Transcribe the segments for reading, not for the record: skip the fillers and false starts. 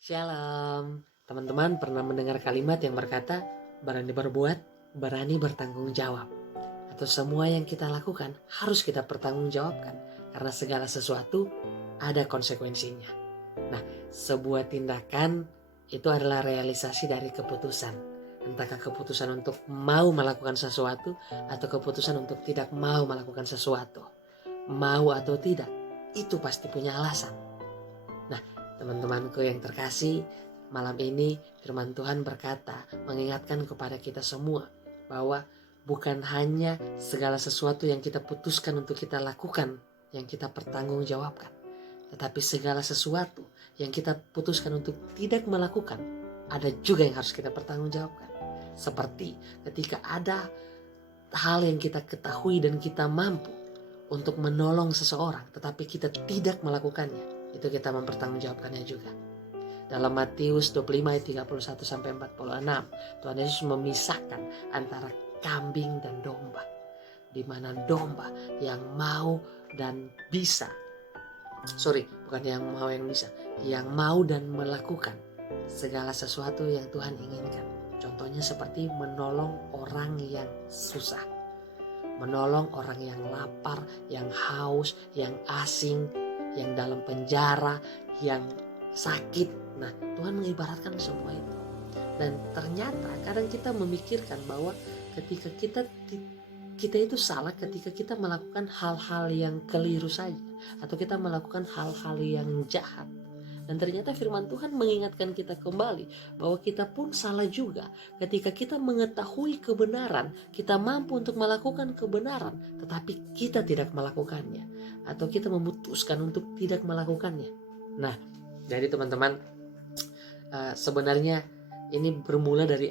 Shalom, teman-teman pernah mendengar kalimat yang berkata, berani berbuat, berani bertanggung jawab. Atau semua yang kita lakukan harus kita pertanggungjawabkan, karena segala sesuatu ada konsekuensinya. Nah, sebuah tindakan itu adalah realisasi dari keputusan. Entahkah keputusan untuk mau melakukan sesuatu atau keputusan untuk tidak mau melakukan sesuatu. Mau atau tidak, itu pasti punya alasan. Nah, teman-temanku yang terkasih, malam ini firman Tuhan berkata, mengingatkan kepada kita semua bahwa bukan hanya segala sesuatu yang kita putuskan untuk kita lakukan yang kita pertanggungjawabkan, tetapi segala sesuatu yang kita putuskan untuk tidak melakukan ada juga yang harus kita pertanggungjawabkan. Seperti ketika ada hal yang kita ketahui dan kita mampu untuk menolong seseorang, tetapi kita tidak melakukannya, itu kita mempertanggungjawabkannya juga. Dalam Matius 25 ayat 31 sampai 46, Tuhan Yesus memisahkan antara kambing dan domba, di mana domba yang mau dan bisa, yang mau dan melakukan segala sesuatu yang Tuhan inginkan. Contohnya seperti menolong orang yang susah, menolong orang yang lapar, yang haus, yang asing, yang dalam penjara, yang sakit. Nah, Tuhan mengibaratkan semua itu. Dan ternyata kadang kita memikirkan bahwa ketika kita itu salah ketika kita melakukan hal-hal yang keliru saja, atau kita melakukan hal-hal yang jahat. Dan ternyata firman Tuhan mengingatkan kita kembali bahwa kita pun salah juga ketika kita mengetahui kebenaran, kita mampu untuk melakukan kebenaran, tetapi kita tidak melakukannya, atau kita memutuskan untuk tidak melakukannya. Nah, jadi teman-teman, sebenarnya ini bermula dari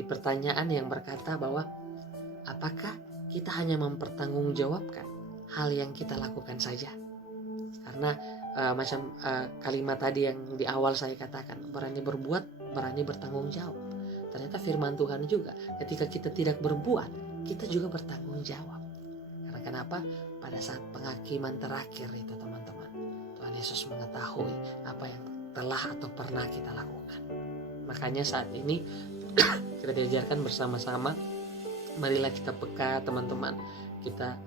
pertanyaan yang berkata bahwa apakah kita hanya mempertanggungjawabkan hal yang kita lakukan saja? Karena kalimat tadi yang di awal saya katakan, berani berbuat, berani bertanggung jawab. Ternyata firman Tuhan juga, ketika kita tidak berbuat, kita juga bertanggung jawab. Karena kenapa? Pada saat penghakiman terakhir itu teman-teman, Tuhan Yesus mengetahui apa yang telah atau pernah kita lakukan. Makanya saat ini kita diajarkan bersama-sama, marilah kita peka teman-teman, kita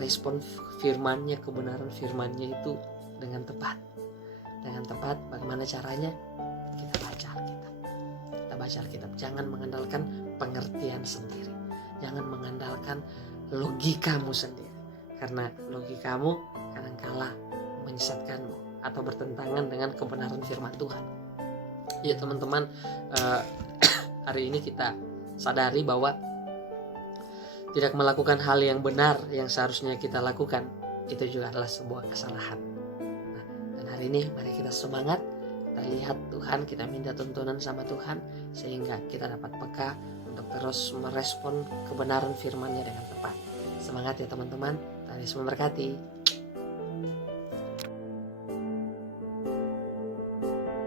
respon firman-Nya, kebenaran firman-Nya itu dengan tepat. Dengan tepat, bagaimana caranya? Kita baca Alkitab. Kita baca Alkitab. Jangan mengandalkan pengertian sendiri. Jangan mengandalkan logikamu sendiri. Karena logikamu kadangkala menyesatkanmu atau bertentangan dengan kebenaran firman Tuhan. Ya teman-teman, hari ini kita sadari bahwa tidak melakukan hal yang benar yang seharusnya kita lakukan, itu juga adalah sebuah kesalahan. Nah, dan hari ini mari kita semangat, kita lihat Tuhan, kita minta tuntunan sama Tuhan, sehingga kita dapat peka untuk terus merespon kebenaran firman-Nya dengan tepat. Semangat ya teman-teman, Tuhan Yesus memberkati.